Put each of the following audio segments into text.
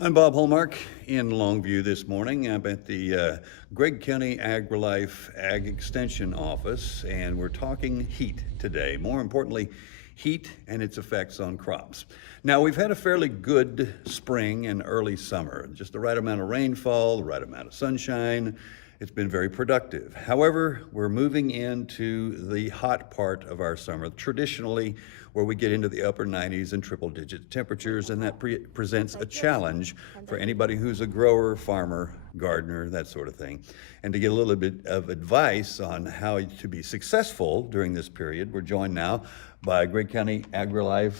I'm Bob Hallmark in Longview this morning. I'm at the Gregg County AgriLife Ag Extension Office, and we're talking heat today. More importantly, heat and its effects on crops. Now, we've had a fairly good spring and early summer, just the right amount of rainfall, the right amount of sunshine. It's been very productive. However, we're moving into the hot part of our summer, traditionally where we get into the upper 90s and triple-digit temperatures, and that presents a challenge for anybody who's a grower, farmer, gardener, that sort of thing. And to get a little bit of advice on how to be successful during this period, we're joined now by Gregg County AgriLife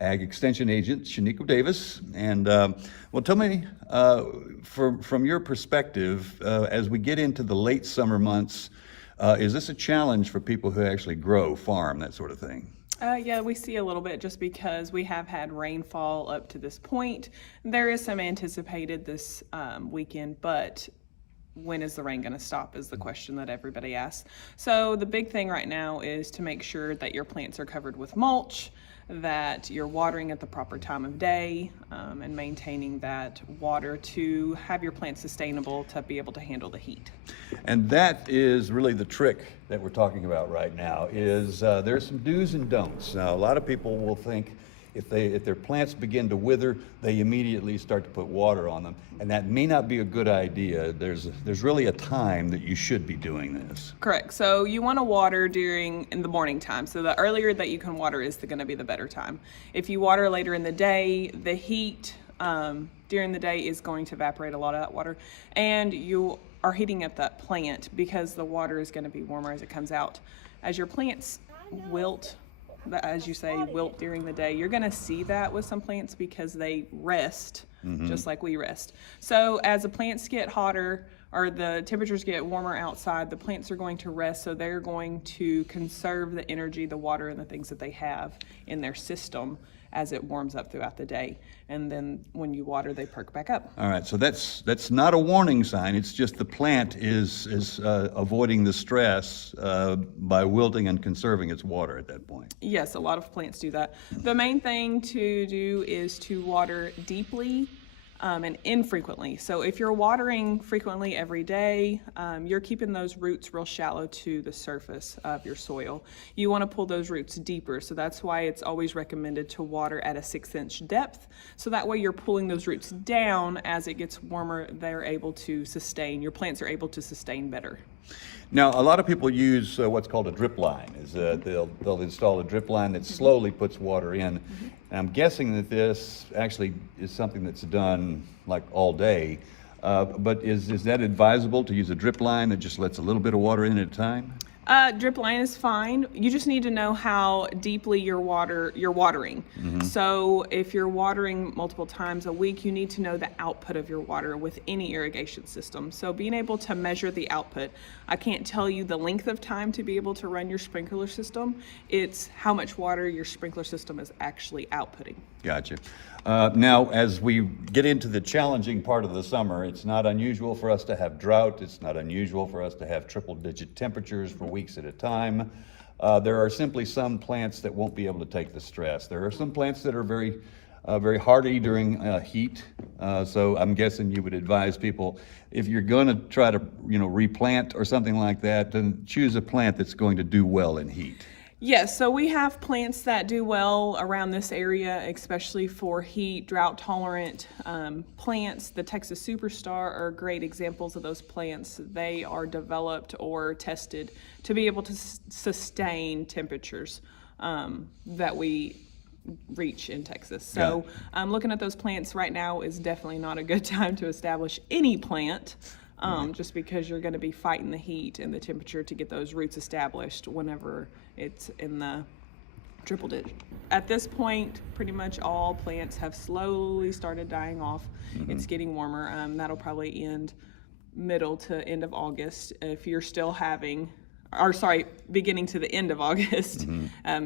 Ag Extension Agent Shaniqua Davis. And well, tell me, from your perspective, as we get into the late summer months, is this a challenge for people who actually grow, farm, that sort of thing? Yeah, we see a little bit just because we have had rainfall up to this point. There is some anticipated this weekend, but when is the rain going to stop is the question that everybody asks. So the big thing right now is to make sure that your plants are covered with mulch, that you're watering at the proper time of day, and maintaining that water to have your plants sustainable to be able to handle the heat. And that is really the trick that we're talking about right now, is there's some do's and don'ts. Now, a lot of people will think if their plants begin to wither, they immediately start to put water on them. And that may not be a good idea. There's really a time that you should be doing this. Correct. So you want to water in the morning time. So the earlier that you can water is going to be the better time. If you water later in the day, the heat during the day is going to evaporate a lot of that water, and you are heating up that plant because the water is going to be warmer as it comes out. As your plants wilt, as you say, wilt during the day, you're going to see that with some plants because they rest just like we rest. So as the plants get hotter or the temperatures get warmer outside, the plants are going to rest, so they're going to conserve the energy, the water, and the things that they have in their system as it warms up throughout the day. And then when you water, they perk back up. All right, so that's not a warning sign. It's just the plant is avoiding the stress by wilting and conserving its water at that point. Yes, a lot of plants do that. The main thing to do is to water deeply and infrequently. So if you're watering frequently every day, you're keeping those roots real shallow to the surface of your soil. You want to pull those roots deeper, so that's why it's always recommended to water at a 6-inch depth, so that way you're pulling those roots down. As it gets warmer, they're able to sustain, your plants are able to sustain better. Now, a lot of people use what's called a drip line. They'll install a drip line that slowly puts water in. And I'm guessing that this actually is something that's done like all day. But is that advisable to use a drip line that just lets a little bit of water in at a time? Drip line is fine. You just need to know how deeply you're watering. So if you're watering multiple times a week, you need to know the output of your water with any irrigation system. So being able to measure the output, I can't tell you the length of time to be able to run your sprinkler system. It's how much water your sprinkler system is actually outputting. Gotcha. Now, as we get into the challenging part of the summer, it's not unusual for us to have drought. It's not unusual for us to have triple-digit temperatures for weeks at a time. There are simply some plants that won't be able to take the stress. There are some plants that are very hardy during heat. So I'm guessing you would advise people, if you're going to try to replant or something like that, then choose a plant that's going to do well in heat. Yes, so we have plants that do well around this area, especially for heat, drought-tolerant plants. The Texas Superstar are great examples of those plants. They are developed or tested to be able to sustain temperatures that we reach in Texas. So looking at those plants right now is definitely not a good time to establish any plant. Just because you're going to be fighting the heat and the temperature to get those roots established whenever it's in the triple digit. At this point, pretty much all plants have slowly started dying off. It's getting warmer. That'll probably end middle to end of August. If you're still beginning to the end of August,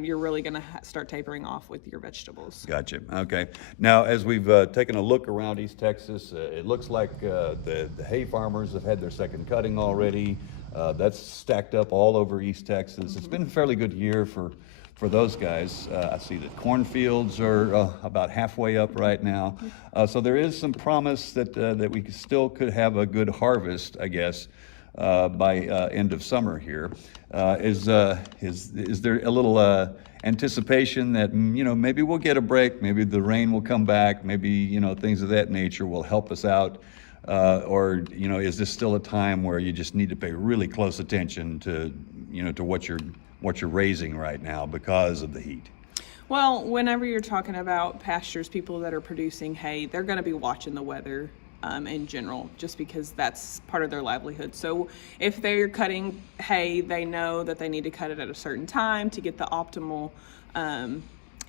you're really going to start tapering off with your vegetables. Gotcha. Okay. Now, as we've taken a look around East Texas, it looks like the hay farmers have had their second cutting already. That's stacked up all over East Texas. It's been a fairly good year for for those guys. I see that cornfields are about halfway up right now. So there is some promise that we still could have a good harvest, I guess, by end of summer here. Is there a little anticipation that maybe we'll get a break, maybe the rain will come back, maybe things of that nature will help us out, or is this still a time where you just need to pay really close attention to to what you're raising right now because of the heat? Well, whenever you're talking about pastures, people that are producing hay, they're going to be watching the weather in general, just because that's part of their livelihood. So if they're cutting hay, they know that they need to cut it at a certain time to get the optimal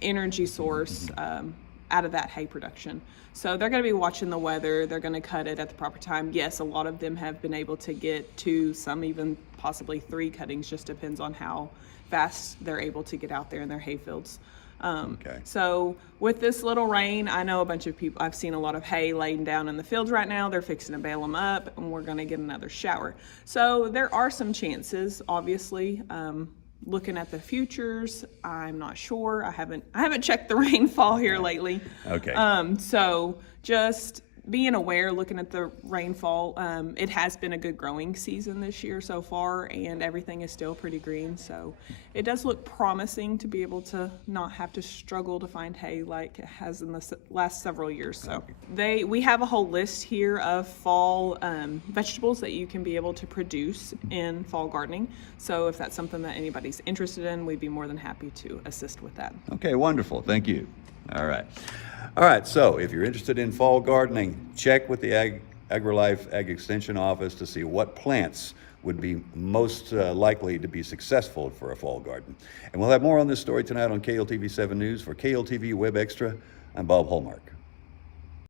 energy source out of that hay production. So they're going to be watching the weather. They're going to cut it at the proper time. Yes, a lot of them have been able to get 2, some even possibly 3 cuttings, just depends on how fast they're able to get out there in their hay fields. Okay. So with this little rain, I know a bunch of people, I've seen a lot of hay laying down in the fields right now. They're fixing to bale them up, and we're going to get another shower. So there are some chances, obviously. Looking at the futures, I'm not sure. I haven't checked the rainfall here lately. Okay. So just being aware, looking at the rainfall, it has been a good growing season this year so far, and everything is still pretty green. So it does look promising to be able to not have to struggle to find hay like it has in the last several years. So we have a whole list here of fall vegetables that you can be able to produce in fall gardening. So if that's something that anybody's interested in, we'd be more than happy to assist with that. Okay, wonderful. Thank you. All right. All right, so if you're interested in fall gardening, check with the AgriLife Ag Extension Office to see what plants would be most likely to be successful for a fall garden. And we'll have more on this story tonight on KLTV 7 News. For KLTV Web Extra, I'm Bob Hallmark.